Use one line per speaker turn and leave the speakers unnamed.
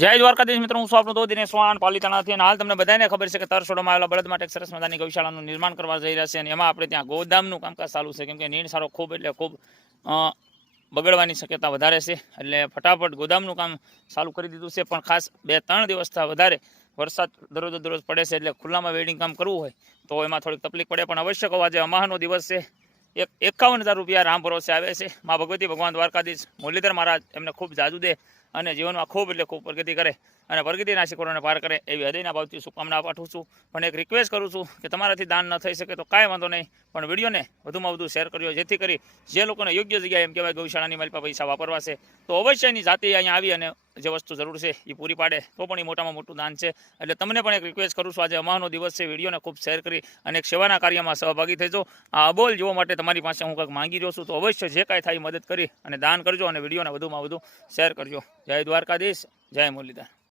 જય દ્વારકાધીશ મિત્રો, હું છું તો દિનેશ ચૌહાણ પાલિતાણાથી. અને હાલ તમને બધાને ખબર છે કે તરસોડોમાં આવેલા બળદ માટે એક સરસ મજાની ગૌશાળાનું નિર્માણ કરવા જઈ રહ્યા છે. અને એમાં આપણે ત્યાં ગોદામનું કામકાજ ચાલુ છે. કેમ કે નીણ સારો ખૂબ એટલે ખૂબ બગડવાની શક્યતા વધારે છે. એટલે ફટાફટ ગોદામનું કામ ચાલુ કરી દીધું છે. પણ ખાસ બે ત્રણ દિવસથી વધારે વરસાદ દરરોજ દરરોજ પડે છે. એટલે ખુલ્લામાં વેડિંગ કામ કરવું હોય તો એમાં થોડીક તકલીફ પડે. પણ અવશ્ય કહો આજે અમાહનો દિવસ છે. એક એકાવન હજાર રૂપિયા રામ ભરોસે આવે છે. મા ભગવતી ભગવાન દ્વારકાધીશ મુરલીધર મહારાજ એમને ખૂબ જાજુ દે અને જીવનમાં ખૂબ એટલે ખૂબ પ્રગતિ કરે અને પ્રગતિના શિખરોને પાર કરે એવી હૃદયના ભાવથી શુભકામના પાઠવું છું. પણ એક રિક્વેસ્ટ કરું છું કે તમારાથી દાન ન થઈ શકે તો કાંઈ વાંધો નહીં, પણ વિડીયોને વધુમાં વધુ શેર કર્યો જેથી કરી જે લોકોને યોગ્ય જગ્યાએ એમ કહેવાય ગૌશાળાની મારી પાસે પૈસા વાપરવા છે, તો અવશ્ય એની જાતે અહીંયા આવી અને જે વસ્તુ જરૂર છે એ પૂરી પાડે, તો પણ એ મોટામાં મોટું દાન છે. એટલે તમને પણ એક રિક્વેસ્ટ કરું છું, આજે અમાહનો દિવસ છે, વિડીયોને ખૂબ શેર કરી અને એક સેવાના કાર્યમાં સહભાગી થઈજો આ અબોલ જોવા માટે તમારી પાસે હું કંઈક માંગી રહ્યો છું, તો અવશ્ય જે કાંઈ થાય મદદ કરી અને દાન કરજો અને વિડીયોને વધુમાં વધુ શેર કરજો. જય દ્વારકાધીશ, જય મુરલીધર.